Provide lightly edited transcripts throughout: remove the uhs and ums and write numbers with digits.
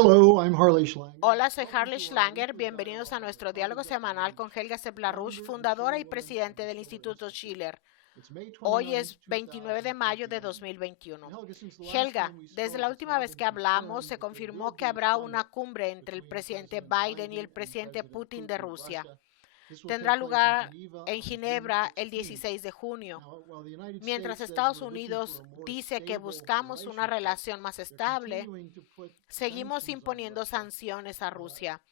Hello, I'm Harley Schlanger. Hola, soy Harley Schlanger. Bienvenidos a nuestro diálogo semanal con Helga Sepp-LaRouche, fundadora y presidente del Instituto Schiller. Hoy es 29 de mayo de 2021. Helga, desde la última vez que hablamos, se confirmó que habrá una cumbre entre el presidente Biden y el presidente Putin de Rusia. Tendrá lugar en Ginebra el 16 de junio. Mientras Estados Unidos dice que buscamos una relación más estable, seguimos imponiendo sanciones a Rusia.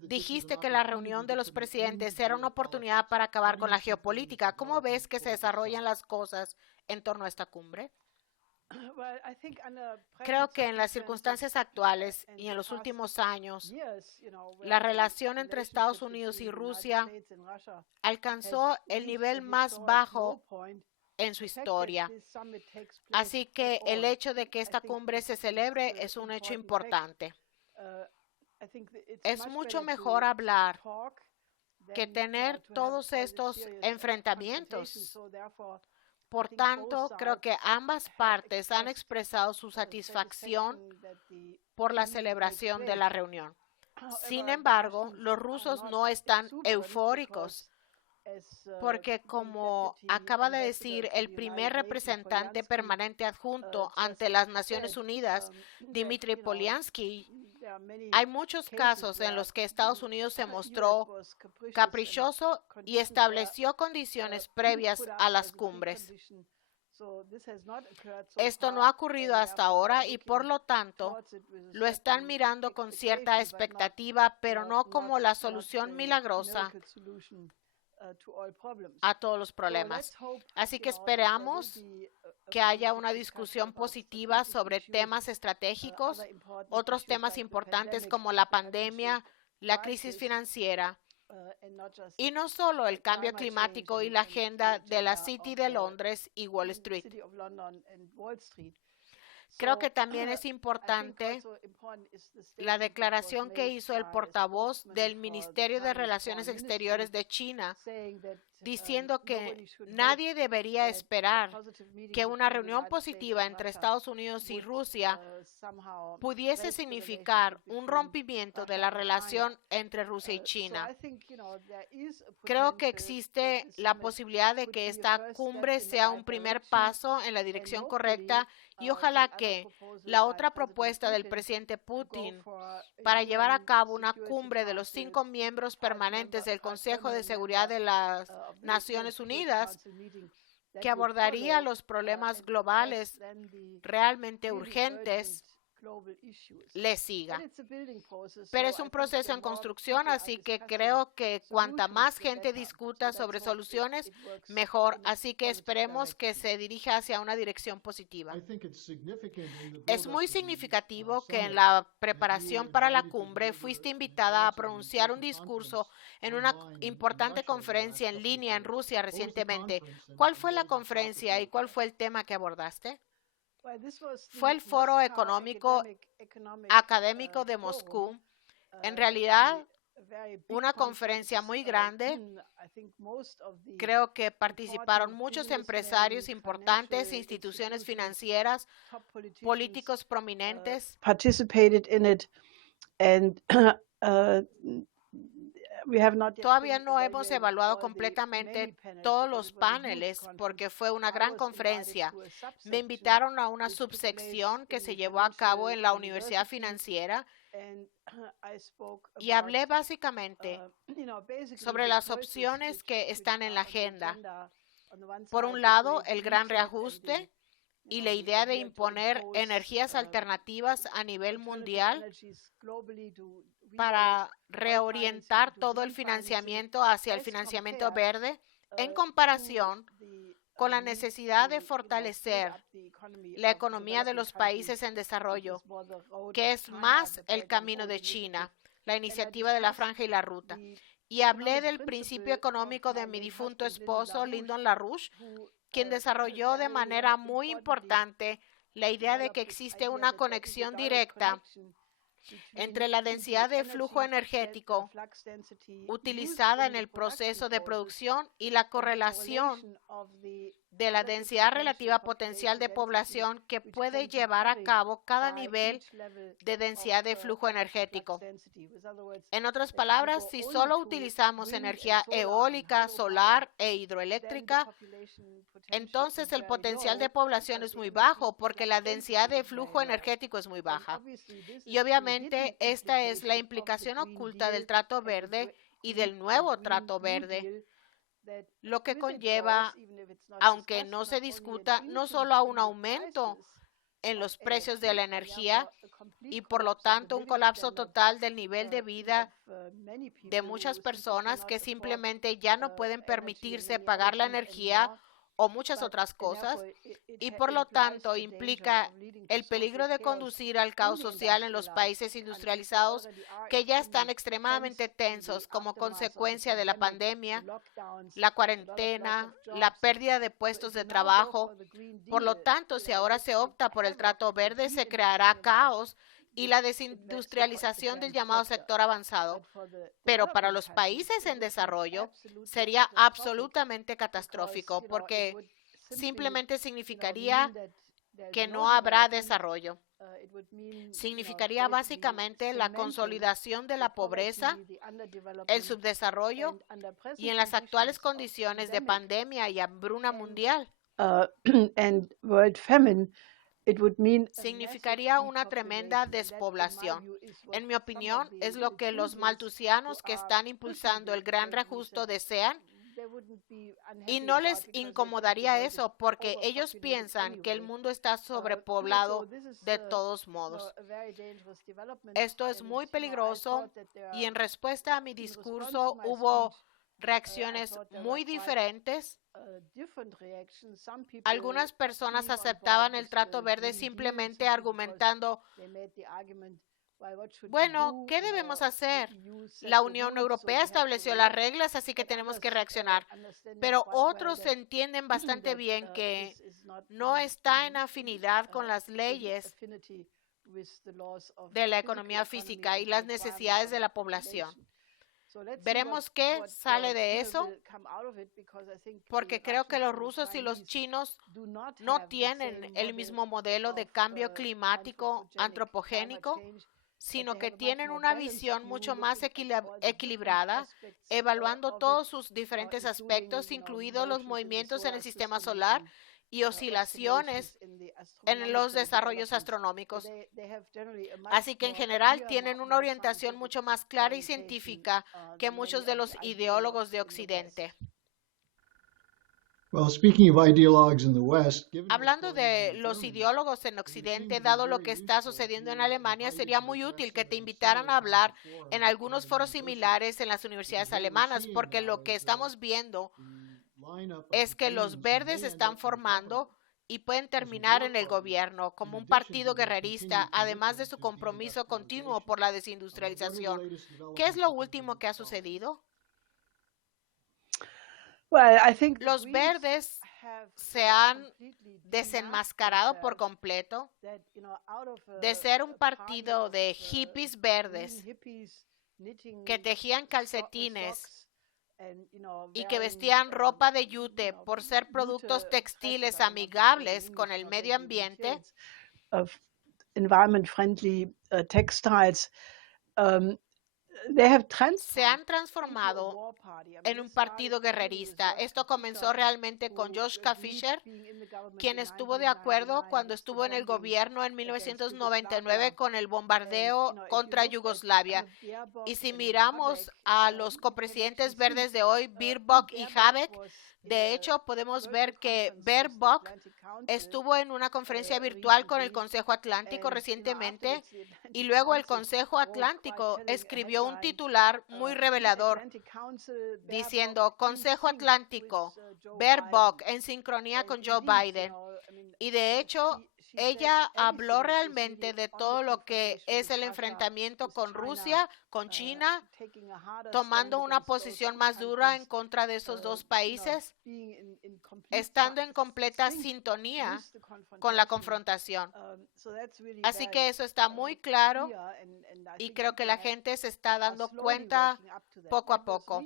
Dijiste que la reunión de los presidentes era una oportunidad para acabar con la geopolítica. ¿Cómo ves que se desarrollan las cosas en torno a esta cumbre? Creo que en las circunstancias actuales y en los últimos años, la relación entre Estados Unidos y Rusia alcanzó el nivel más bajo en su historia. Así que el hecho de que esta cumbre se celebre es un hecho importante. Es mucho mejor hablar que tener todos estos enfrentamientos. Por tanto, creo que ambas partes han expresado su satisfacción por la celebración de la reunión. Sin embargo, los rusos no están eufóricos porque, como acaba de decir el primer representante permanente adjunto ante las Naciones Unidas, Dmitry Polyansky, hay muchos casos en los que Estados Unidos se mostró caprichoso y estableció condiciones previas a las cumbres. Esto no ha ocurrido hasta ahora y, por lo tanto, lo están mirando con cierta expectativa, pero no como la solución milagrosa a todos los problemas. Así que esperamos que haya una discusión positiva sobre temas estratégicos, otros temas importantes como la pandemia, la crisis financiera, y no solo el cambio climático y la agenda de la City de Londres y Wall Street. Creo que también es importante la declaración que hizo el portavoz del Ministerio de Relaciones Exteriores de China, diciendo que nadie debería esperar que una reunión positiva entre Estados Unidos y Rusia pudiese significar un rompimiento de la relación entre Rusia y China. Creo que existe la posibilidad de que esta cumbre sea un primer paso en la dirección correcta y ojalá que la otra propuesta del presidente Putin para llevar a cabo una cumbre de los 5 miembros permanentes del Consejo de Seguridad de las Naciones Unidas, que abordaría los problemas globales realmente urgentes, le siga. Pero es un proceso en construcción, así que creo que cuanta más gente discuta sobre soluciones, mejor. Así que esperemos que se dirija hacia una dirección positiva. Es muy significativo que en la preparación para la cumbre fuiste invitada a pronunciar un discurso en una importante conferencia en línea en Rusia recientemente. ¿Cuál fue la conferencia y cuál fue el tema que abordaste? Fue el Foro Económico Académico de Moscú. En realidad, una conferencia muy grande. Creo que participaron muchos empresarios importantes, instituciones financieras, políticos prominentes. Todavía no hemos evaluado completamente todos los paneles porque fue una gran conferencia. Me invitaron a una subsección que se llevó a cabo en la Universidad Financiera y hablé básicamente sobre las opciones que están en la agenda. Por un lado, el gran reajuste y la idea de imponer energías alternativas a nivel mundial para reorientar todo el financiamiento hacia el financiamiento verde en comparación con la necesidad de fortalecer la economía de los países en desarrollo, que es más el camino de China, la iniciativa de la Franja y la Ruta. Y hablé del principio económico de mi difunto esposo, Lyndon LaRouche, quien desarrolló de manera muy importante la idea de que existe una conexión directa entre la densidad de flujo energético utilizada en el proceso de producción y la correlación de la densidad relativa potencial de población que puede llevar a cabo cada nivel de densidad de flujo energético. En otras palabras, si solo utilizamos energía eólica, solar e hidroeléctrica, entonces el potencial de población es muy bajo porque la densidad de flujo energético es muy baja. Y obviamente esta es la implicación oculta del Trato Verde y del nuevo Trato Verde, lo que conlleva, aunque no se discuta, no solo a un aumento en los precios de la energía y por lo tanto un colapso total del nivel de vida de muchas personas que simplemente ya no pueden permitirse pagar la energía o muchas otras cosas, y por lo tanto implica el peligro de conducir al caos social en los países industrializados que ya están extremadamente tensos como consecuencia de la pandemia, la cuarentena, la pérdida de puestos de trabajo. Por lo tanto, si ahora se opta por el Trato Verde, se creará caos y la desindustrialización del llamado sector avanzado. Pero para los países en desarrollo sería absolutamente catastrófico porque simplemente significaría que no habrá desarrollo. Significaría básicamente la consolidación de la pobreza, el subdesarrollo y en las actuales condiciones de pandemia y hambruna mundial. Significaría una tremenda despoblación. En mi opinión, es lo que los maltusianos que están impulsando el gran reajuste desean, y no les incomodaría eso porque ellos piensan que el mundo está sobrepoblado de todos modos. Esto es muy peligroso y en respuesta a mi discurso hubo reacciones muy diferentes. Algunas personas aceptaban el Trato Verde simplemente argumentando, bueno, ¿qué debemos hacer? La Unión Europea estableció las reglas, así que tenemos que reaccionar. Pero otros entienden bastante bien que no está en afinidad con las leyes de la economía física y las necesidades de la población. Veremos qué sale de eso, porque creo que los rusos y los chinos no tienen el mismo modelo de cambio climático antropogénico, sino que tienen una visión mucho más equilibrada, evaluando todos sus diferentes aspectos, incluidos los movimientos en el sistema solar y oscilaciones en los desarrollos astronómicos. Así que en general tienen una orientación mucho más clara y científica que muchos de los ideólogos de Occidente. Hablando de los ideólogos en Occidente, dado lo que está sucediendo en Alemania, sería muy útil que te invitaran a hablar en algunos foros similares en las universidades alemanas, porque lo que estamos viendo es que los verdes están formando y pueden terminar en el gobierno como un partido guerrerista, además de su compromiso continuo por la desindustrialización. ¿Qué es lo último que ha sucedido? Los verdes se han desenmascarado por completo de ser un partido de hippies verdes que tejían calcetines y que vestían ropa de yute por ser productos textiles amigables con el medio ambiente. Se han transformado en un partido guerrerista. Esto comenzó realmente con Joschka Fischer, quien estuvo de acuerdo cuando estuvo en el gobierno en 1999 con el bombardeo contra Yugoslavia. Y si miramos a los copresidentes verdes de hoy, Baerbock y Habeck, de hecho, podemos ver que Baerbock estuvo en una conferencia virtual con el Consejo Atlántico recientemente y luego el Consejo Atlántico escribió un titular muy revelador diciendo Consejo Atlántico, Baerbock en sincronía con Joe Biden. Y de hecho, ella habló realmente de todo lo que es el enfrentamiento con Rusia, con China, tomando una posición más dura en contra de esos dos países, estando en completa sintonía con la confrontación. Así que eso está muy claro y creo que la gente se está dando cuenta poco a poco.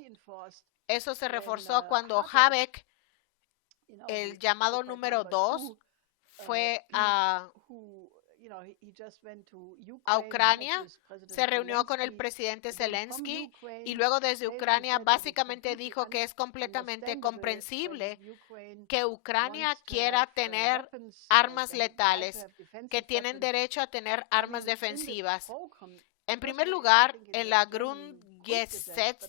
Eso se reforzó cuando Habeck el llamado número 2 fue a Ucrania, se reunió con el presidente Zelensky y luego desde Ucrania básicamente dijo que es completamente comprensible que Ucrania quiera tener armas letales, que tienen derecho a tener armas defensivas. En primer lugar, en la Grundgesetz,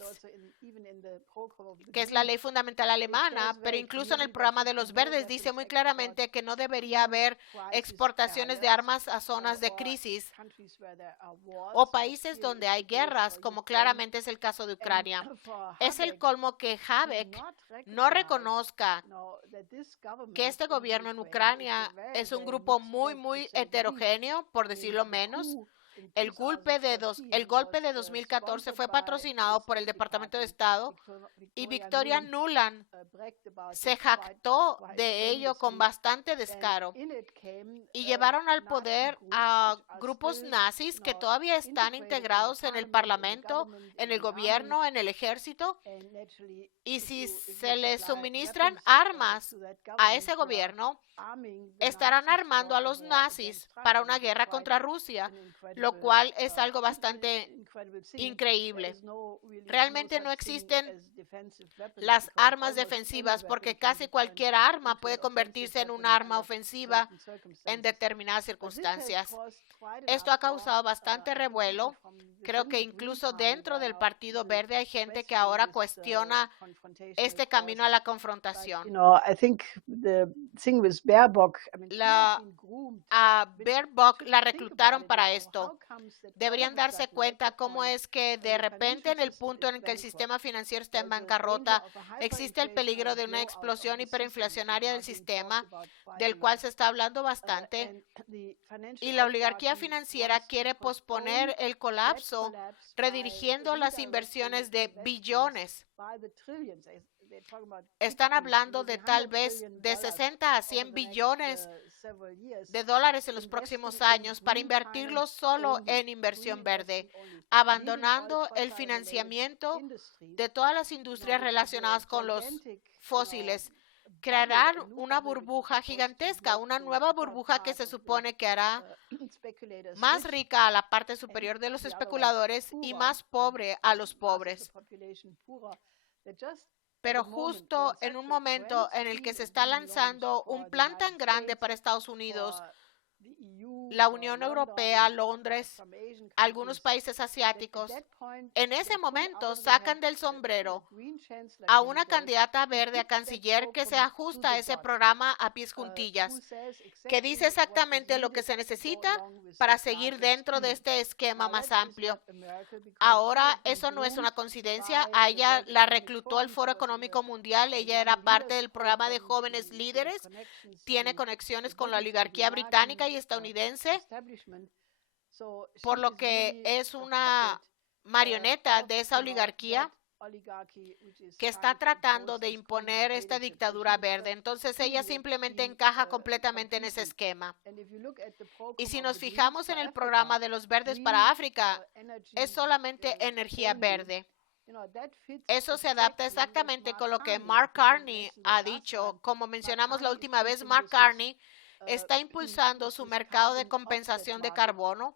que es la ley fundamental alemana, pero incluso en el programa de los Verdes dice muy claramente que no debería haber exportaciones de armas a zonas de crisis o países donde hay guerras, como claramente es el caso de Ucrania. Es el colmo que Habeck no reconozca que este gobierno en Ucrania es un grupo muy heterogéneo, por decirlo menos. El golpe de 2014 fue patrocinado por el Departamento de Estado y Victoria Nuland se jactó de ello con bastante descaro y llevaron al poder a grupos nazis que todavía están integrados en el Parlamento, en el gobierno, en el ejército, y si se les suministran armas a ese gobierno, estarán armando a los nazis para una guerra contra Rusia, lo cual es algo bastante increíble. Realmente no existen las armas defensivas porque casi cualquier arma puede convertirse en un arma ofensiva en determinadas circunstancias. Esto ha causado bastante revuelo. Creo que incluso dentro del Partido Verde hay gente que ahora cuestiona este camino a la confrontación. A Baerbock la reclutaron para esto. Deberían darse cuenta cómo es que de repente en el punto en el que el sistema financiero está en bancarrota, existe el peligro de una explosión hiperinflacionaria del sistema, del cual se está hablando bastante, y la oligarquía financiera quiere posponer el colapso, redirigiendo las inversiones de billones. Están hablando de tal vez de 60 a 100 billones de dólares en los próximos años para invertirlos solo en inversión verde, abandonando el financiamiento de todas las industrias relacionadas con los fósiles. Crearán una burbuja gigantesca, una nueva burbuja que se supone que hará más rica a la parte superior de los especuladores y más pobre a los pobres. Pero justo en un momento en el que se está lanzando un plan tan grande para Estados Unidos, la Unión Europea, Londres, algunos países asiáticos, en ese momento sacan del sombrero a una candidata verde a canciller que se ajusta a ese programa a pies juntillas, que dice exactamente lo que se necesita para seguir dentro de este esquema más amplio. Ahora, eso no es una coincidencia. A ella la reclutó el Foro Económico Mundial. Ella era parte del programa de jóvenes líderes. Tiene conexiones con la oligarquía británica y estadounidense, por lo que es una marioneta de esa oligarquía que está tratando de imponer esta dictadura verde. Entonces ella simplemente encaja completamente en ese esquema. Y si nos fijamos en el programa de los verdes para África, es solamente energía verde. Eso se adapta exactamente con lo que Mark Carney ha dicho. Como mencionamos la última vez, Mark Carney está impulsando su mercado de compensación de carbono,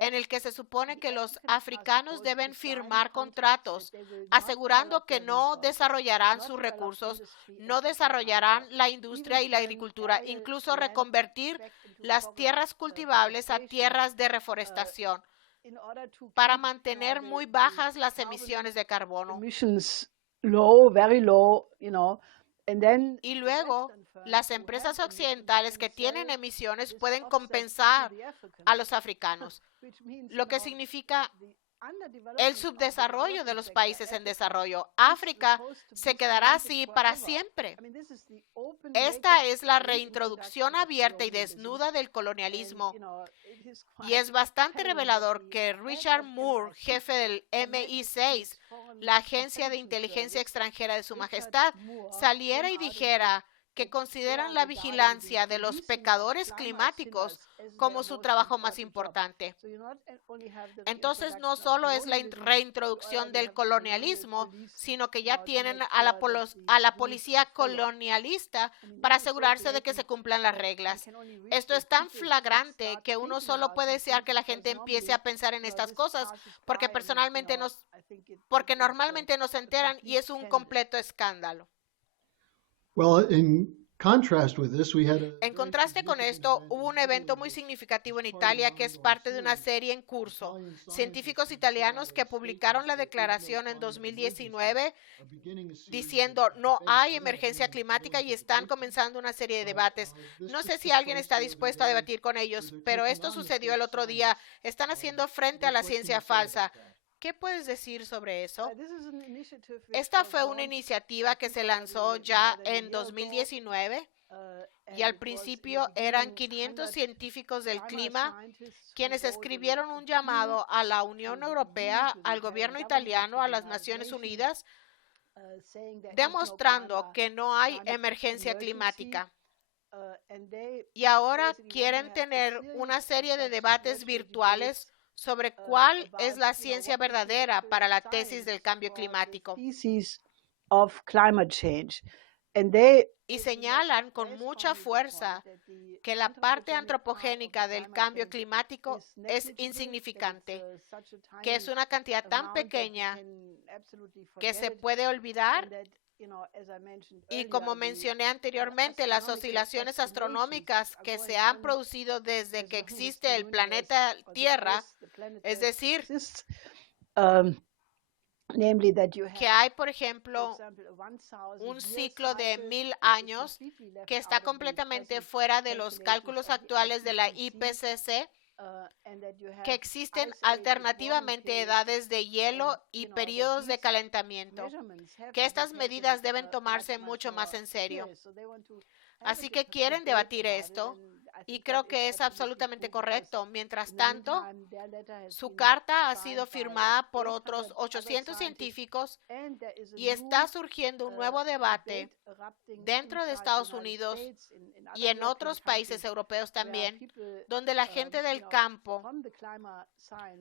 en el que se supone que los africanos deben firmar contratos, asegurando que no desarrollarán sus recursos, no desarrollarán la industria y la agricultura, incluso reconvertir las tierras cultivables a tierras de reforestación, para mantener muy bajas las emisiones de carbono. Y luego, las empresas occidentales que tienen emisiones pueden compensar a los africanos, lo que significa el subdesarrollo de los países en desarrollo. África se quedará así para siempre. Esta es la reintroducción abierta y desnuda del colonialismo. Y es bastante revelador que Richard Moore, jefe del MI6, la Agencia de Inteligencia Extranjera de Su Majestad, saliera y dijera que consideran la vigilancia de los pecadores climáticos como su trabajo más importante. Entonces, no solo es la reintroducción del colonialismo, sino que ya tienen a la policía colonialista para asegurarse de que se cumplan las reglas. Esto es tan flagrante que uno solo puede desear que la gente empiece a pensar en estas cosas, porque normalmente no se enteran y es un completo escándalo. En contraste con esto, hubo un evento muy significativo en Italia que es parte de una serie en curso. Científicos italianos que publicaron la declaración en 2019 diciendo no hay emergencia climática y están comenzando una serie de debates. No sé si alguien está dispuesto a debatir con ellos, pero esto sucedió el otro día. Están haciendo frente a la ciencia falsa. ¿Qué puedes decir sobre eso? Esta fue una iniciativa que se lanzó ya en 2019 y al principio eran 500 científicos del clima quienes escribieron un llamado a la Unión Europea, al gobierno italiano, a las Naciones Unidas, demostrando que no hay emergencia climática. Y ahora quieren tener una serie de debates virtuales sobre cuál es la ciencia verdadera para la tesis del cambio climático. Y señalan con mucha fuerza que la parte antropogénica del cambio climático es insignificante, que es una cantidad tan pequeña que se puede olvidar. Y como mencioné anteriormente, las oscilaciones astronómicas que se han producido desde que existe el planeta Tierra, es decir, que hay, por ejemplo, un ciclo de 1000 años que está completamente fuera de los cálculos actuales de la IPCC, que existen alternativamente edades de hielo y periodos de calentamiento, que estas medidas deben tomarse mucho más en serio. Así que quieren debatir esto y creo que es absolutamente correcto. Mientras tanto, su carta ha sido firmada por otros 800 científicos y está surgiendo un nuevo debate dentro de Estados Unidos y en otros países europeos también, donde la gente del campo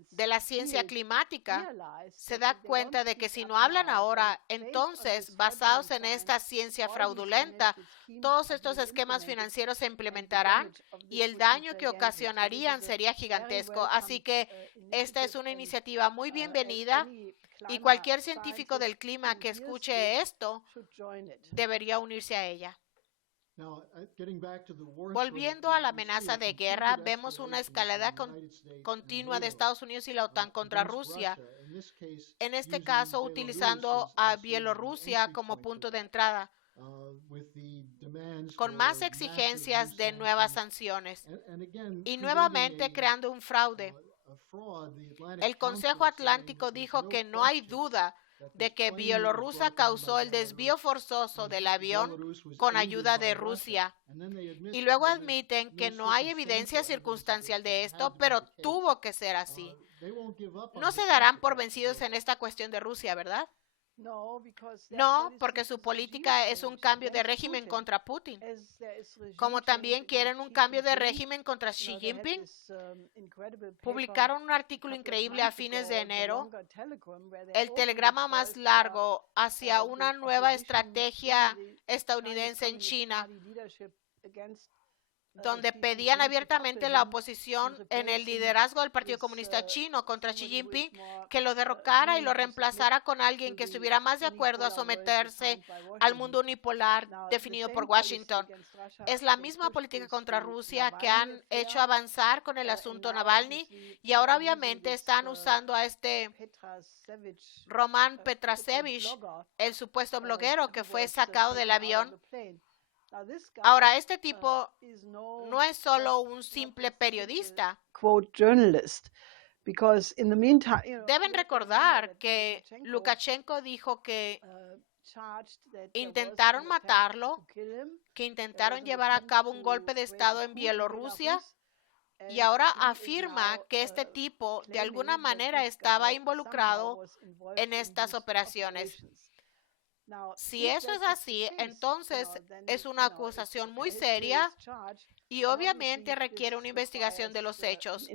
de la ciencia climática se da cuenta de que si no hablan ahora, entonces, basados en esta ciencia fraudulenta, todos estos esquemas financieros se implementarán y el daño que ocasionarían sería gigantesco. Así que esta es una iniciativa muy bienvenida y cualquier científico del clima que escuche esto debería unirse a ella. Volviendo a la amenaza de guerra, vemos una escalada continua de Estados Unidos y la OTAN contra Rusia, en este caso utilizando a Bielorrusia como punto de entrada, con más exigencias de nuevas sanciones y nuevamente creando un fraude. El Consejo Atlántico dijo que no hay duda de que Bielorrusia causó el desvío forzoso del avión con ayuda de Rusia. Y luego admiten que no hay evidencia circunstancial de esto, pero tuvo que ser así. No se darán por vencidos en esta cuestión de Rusia, ¿verdad? No, porque su política es un cambio de régimen contra Putin, como también quieren un cambio de régimen contra Xi Jinping. Publicaron un artículo increíble a fines de enero, el telegrama más largo hacia una nueva estrategia estadounidense en China, donde pedían abiertamente la oposición en el liderazgo del Partido Comunista Chino contra Xi Jinping, que lo derrocara y lo reemplazara con alguien que estuviera más de acuerdo a someterse al mundo unipolar definido por Washington. Es la misma política contra Rusia que han hecho avanzar con el asunto Navalny y ahora obviamente están usando a este Roman Petrasevich, el supuesto bloguero que fue sacado del avión. Ahora, este tipo no es solo un simple periodista. Deben recordar que Lukashenko dijo que intentaron matarlo, que intentaron llevar a cabo un golpe de Estado en Bielorrusia y ahora afirma que este tipo de alguna manera estaba involucrado en estas operaciones. Si eso es así, entonces es una acusación muy seria y obviamente requiere una investigación de los hechos.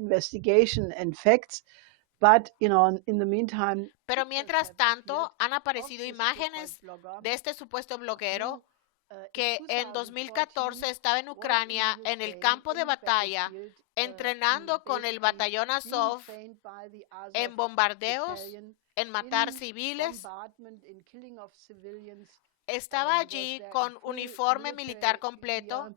Pero mientras tanto, han aparecido imágenes de este supuesto bloguero que en 2014 estaba en Ucrania, en el campo de batalla, entrenando con el batallón Azov en bombardeos, en matar civiles. Estaba allí con uniforme militar completo.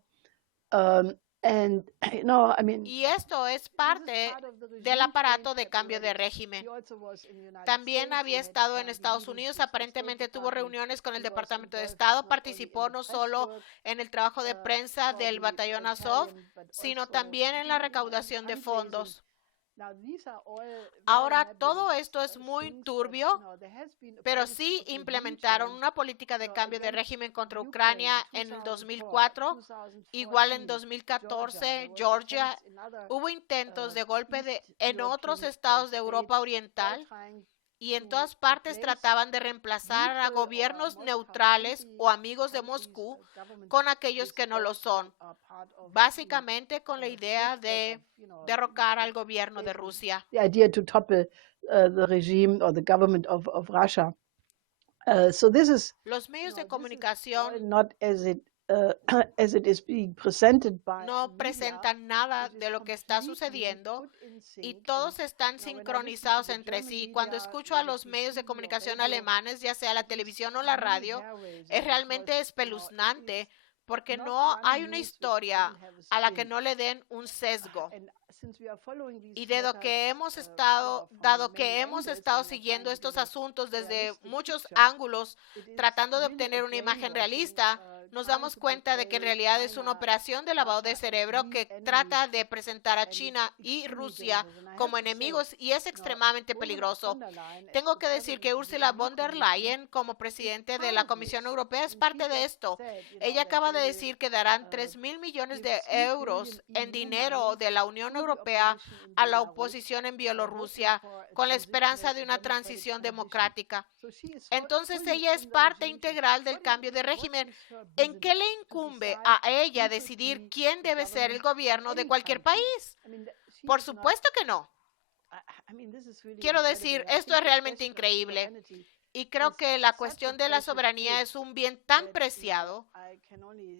Y esto es parte del aparato de cambio de régimen. También había estado en Estados Unidos, aparentemente tuvo reuniones con el Departamento de Estado, participó no solo en el trabajo de prensa del batallón Azov, sino también en la recaudación de fondos. Ahora, todo esto es muy turbio, pero sí implementaron una política de cambio de régimen contra Ucrania en el 2004, igual en 2014, Georgia. Hubo intentos de golpe en otros estados de Europa Oriental y en todas partes trataban de reemplazar a gobiernos neutrales o amigos de Moscú con aquellos que no lo son, básicamente con la idea de derrocar al gobierno de Rusia. The idea to topple the regime or the government of Russia. So this is Los medios de comunicación not as it is being presented by no presentan nada de lo que está sucediendo y todos están sincronizados entre sí. Cuando escucho a los medios de comunicación alemanes, ya sea la televisión o la radio, es realmente espeluznante porque no hay una historia a la que no le den un sesgo. Y dado que hemos estado siguiendo estos asuntos desde muchos ángulos, tratando de obtener una imagen realista, nos damos cuenta de que en realidad es una operación de lavado de cerebro que trata de presentar a China y Rusia como enemigos y es extremadamente peligroso. Tengo que decir que Ursula von der Leyen, como presidente de la Comisión Europea, es parte de esto. Ella acaba de decir que darán 3.000 millones de euros en dinero de la Unión Europea a la oposición en Bielorrusia con la esperanza de una transición democrática. Entonces ella es parte integral del cambio de régimen. ¿En qué le incumbe a ella decidir quién debe ser el gobierno de cualquier país? Por supuesto que no. Quiero decir, esto es realmente increíble. Y creo que la cuestión de la soberanía es un bien tan preciado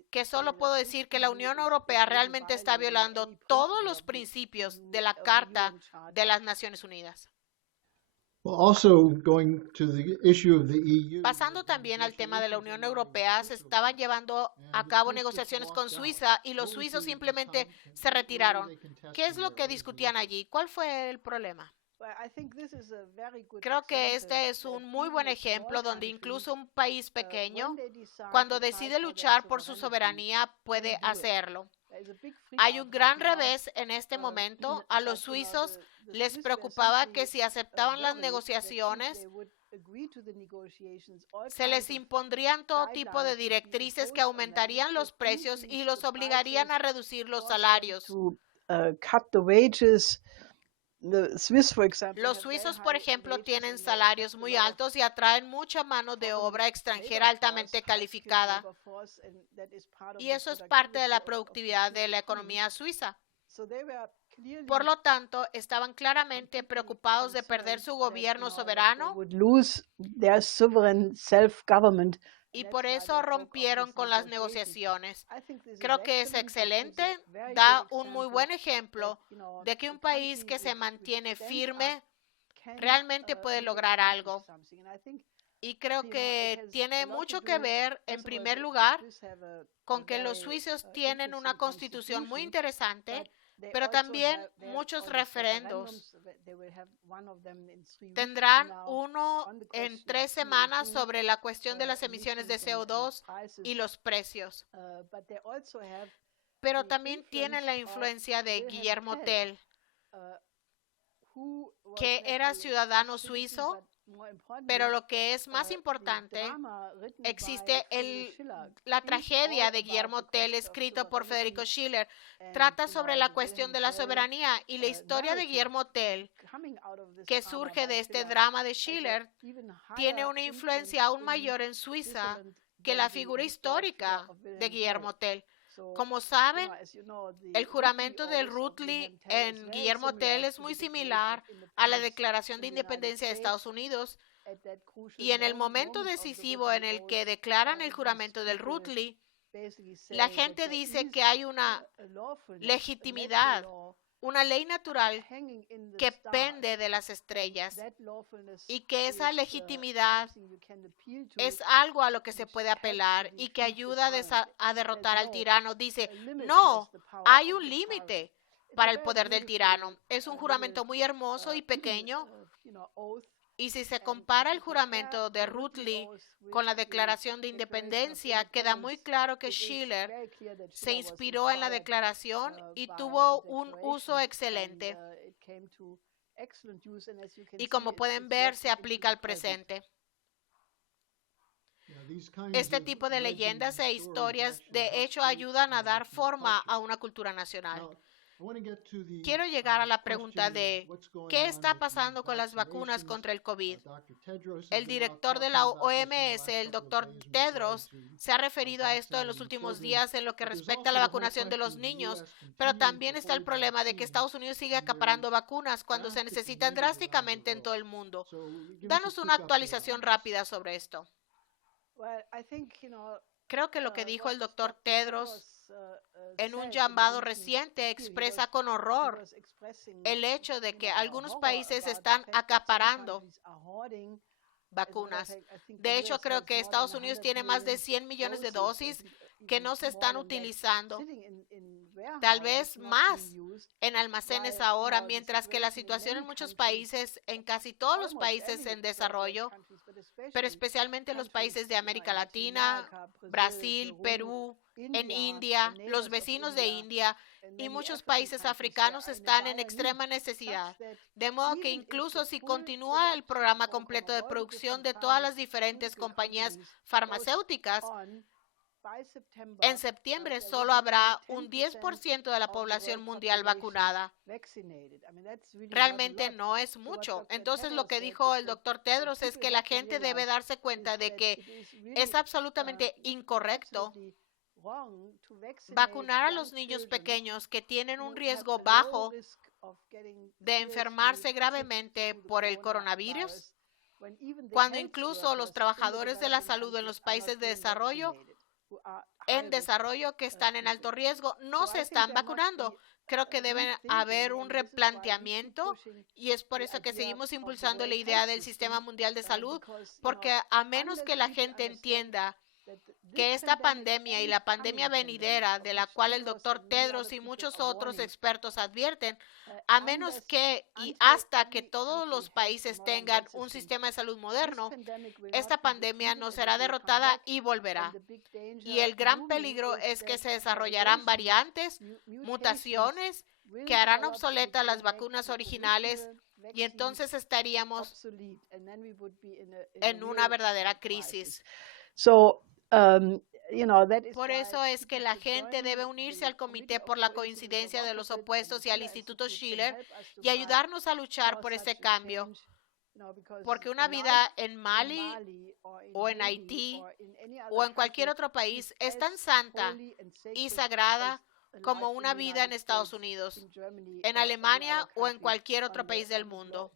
que solo puedo decir que la Unión Europea realmente está violando todos los principios de la Carta de las Naciones Unidas. Pasando también al tema de la Unión Europea, se estaban llevando a cabo negociaciones con Suiza y los suizos simplemente se retiraron. ¿Qué es lo que discutían allí? ¿Cuál fue el problema? Creo que este es un muy buen ejemplo donde incluso un país pequeño, cuando decide luchar por su soberanía, puede hacerlo. Hay un gran revés en este momento. A los suizos les preocupaba que si aceptaban las negociaciones, se les impondrían todo tipo de directrices que aumentarían los precios y los obligarían a reducir los salarios. Los suizos, por ejemplo, tienen salarios muy altos y atraen mucha mano de obra extranjera altamente calificada. Y eso es parte de la productividad de la economía suiza. Por lo tanto, estaban claramente preocupados de perder su gobierno soberano y por eso rompieron con las negociaciones. Creo que es excelente, da un muy buen ejemplo de que un país que se mantiene firme realmente puede lograr algo. Y creo que tiene mucho que ver, en primer lugar, con que los suizos tienen una constitución muy interesante, pero también muchos referendos. Tendrán uno en 3 semanas sobre la cuestión de las emisiones de CO2 y los precios. Pero también tienen la influencia de Guillermo Tell, que era ciudadano suizo Pero lo que es más importante, existe la tragedia de Guillermo Tell, escrito por Federico Schiller. Trata sobre la cuestión de la soberanía, y la historia de Guillermo Tell, que surge de este drama de Schiller, tiene una influencia aún mayor en Suiza que la figura histórica de Guillermo Tell. Como saben, el juramento del Rutli en Guillermo Tell es muy similar a la Declaración de Independencia de Estados Unidos, y en el momento decisivo en el que declaran el juramento del Rutli, la gente dice que hay una legitimidad, una ley natural que pende de las estrellas, y que esa legitimidad es algo a lo que se puede apelar y que ayuda a derrotar al tirano. Dice, no, hay un límite para el poder del tirano. Es un juramento muy hermoso y pequeño, y si se compara el juramento de Rutli con la Declaración de Independencia, queda muy claro que Schiller se inspiró en la declaración y tuvo un uso excelente. Y como pueden ver, se aplica al presente. Este tipo de leyendas e historias, de hecho, ayudan a dar forma a una cultura nacional. Quiero llegar a la pregunta de ¿qué está pasando con las vacunas contra el COVID? El director de la OMS, el doctor Tedros, se ha referido a esto en los últimos días en lo que respecta a la vacunación de los niños, pero también está el problema de que Estados Unidos sigue acaparando vacunas cuando se necesitan drásticamente en todo el mundo. Danos una actualización rápida sobre esto. Creo que lo que dijo el doctor Tedros en un llamado reciente expresa con horror el hecho de que algunos países están acaparando vacunas. De hecho, creo que Estados Unidos tiene más de 100 millones de dosis que no se están utilizando, tal vez más en almacenes ahora, mientras que la situación en muchos países, en casi todos los países en desarrollo, pero especialmente en los países de América Latina, Brasil, Perú, en India, los vecinos de India y muchos países africanos están en extrema necesidad. De modo que incluso si continúa el programa completo de producción de todas las diferentes compañías farmacéuticas, en septiembre solo habrá un 10% de la población mundial vacunada. Realmente no es mucho. Entonces, lo que dijo el doctor Tedros es que la gente debe darse cuenta de que es absolutamente incorrecto vacunar a los niños pequeños que tienen un riesgo bajo de enfermarse gravemente por el coronavirus, cuando incluso los trabajadores de la salud en los países de desarrollo, que están en alto riesgo, no se están vacunando. Creo que debe haber un replanteamiento, y es por eso que seguimos impulsando la idea del Sistema Mundial de Salud, porque a menos que la gente entienda que esta pandemia y la pandemia venidera, de la cual el doctor Tedros y muchos otros expertos advierten, a menos que y hasta que todos los países tengan un sistema de salud moderno, esta pandemia no será derrotada y volverá. Y el gran peligro es que se desarrollarán variantes, mutaciones, que harán obsoletas las vacunas originales, y entonces estaríamos en una verdadera crisis. Por eso es que la gente debe unirse al Comité por la Coincidencia de los Opuestos y al Instituto Schiller y ayudarnos a luchar por ese cambio. Porque una vida en Mali o en Haití o en cualquier otro país es tan santa y sagrada como una vida en Estados Unidos, en Alemania o en cualquier otro país del mundo.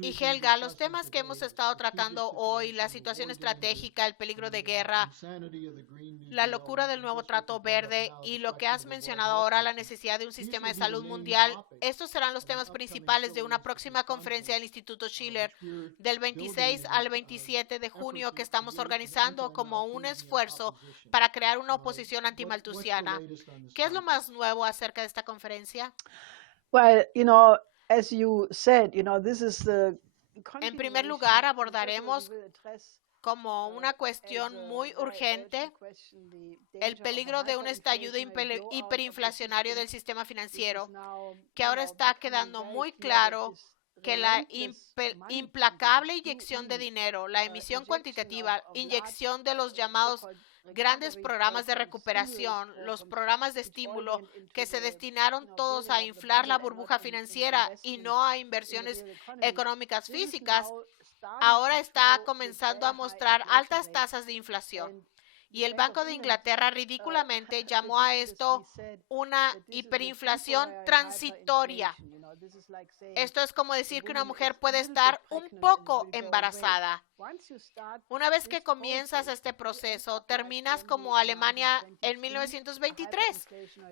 Y Helga, los temas que hemos estado tratando hoy, la situación estratégica, el peligro de guerra, la locura del nuevo trato verde y lo que has mencionado ahora, la necesidad de un sistema de salud mundial, estos serán los temas principales de una próxima conferencia del Instituto Schiller del 26 al 27 de junio que estamos organizando como un esfuerzo para crear una oposición antimalthusiana. ¿Qué es lo más nuevo acerca de esta conferencia? En primer lugar, abordaremos como una cuestión muy urgente el peligro de un estallido hiperinflacionario del sistema financiero, que ahora está quedando muy claro que la implacable inyección de dinero, la emisión cuantitativa, inyección de los llamados grandes programas de recuperación, los programas de estímulo que se destinaron todos a inflar la burbuja financiera y no a inversiones económicas físicas, ahora está comenzando a mostrar altas tasas de inflación. Y el Banco de Inglaterra ridículamente llamó a esto una hiperinflación transitoria. Esto es como decir que una mujer puede estar un poco embarazada. Una vez que comienzas este proceso, terminas como Alemania en 1923.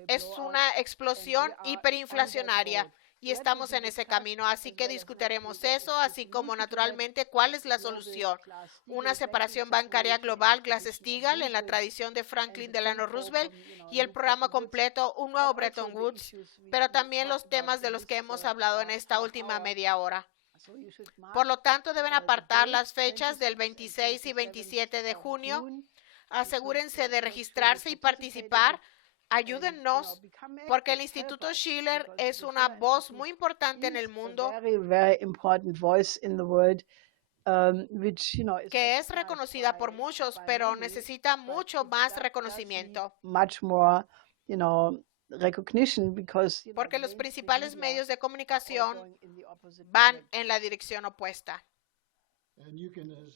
Es una explosión hiperinflacionaria. Y estamos en ese camino, así que discutiremos eso, así como naturalmente cuál es la solución. Una separación bancaria global, Glass-Steagall, en la tradición de Franklin Delano Roosevelt, y el programa completo, un nuevo Bretton Woods, pero también los temas de los que hemos hablado en esta última media hora. Por lo tanto, deben apartar las fechas del 26 y 27 de junio. Asegúrense de registrarse y participar. Ayúdennos, porque el Instituto Schiller es una voz muy importante en el mundo que es reconocida por muchos, pero necesita mucho más reconocimiento. Porque los principales medios de comunicación van en la dirección opuesta.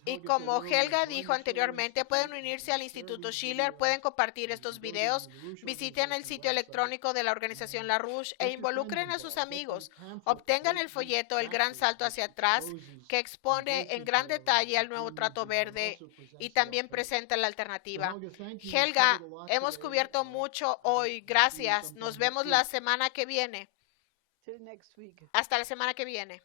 Y como Helga dijo anteriormente, pueden unirse al Instituto Schiller, pueden compartir estos videos, visiten el sitio electrónico de la organización LaRouche e involucren a sus amigos. Obtengan el folleto El Gran Salto hacia Atrás, que expone en gran detalle el nuevo trato verde y también presenta la alternativa. Helga, hemos cubierto mucho hoy. Gracias. Nos vemos la semana que viene. Hasta la semana que viene.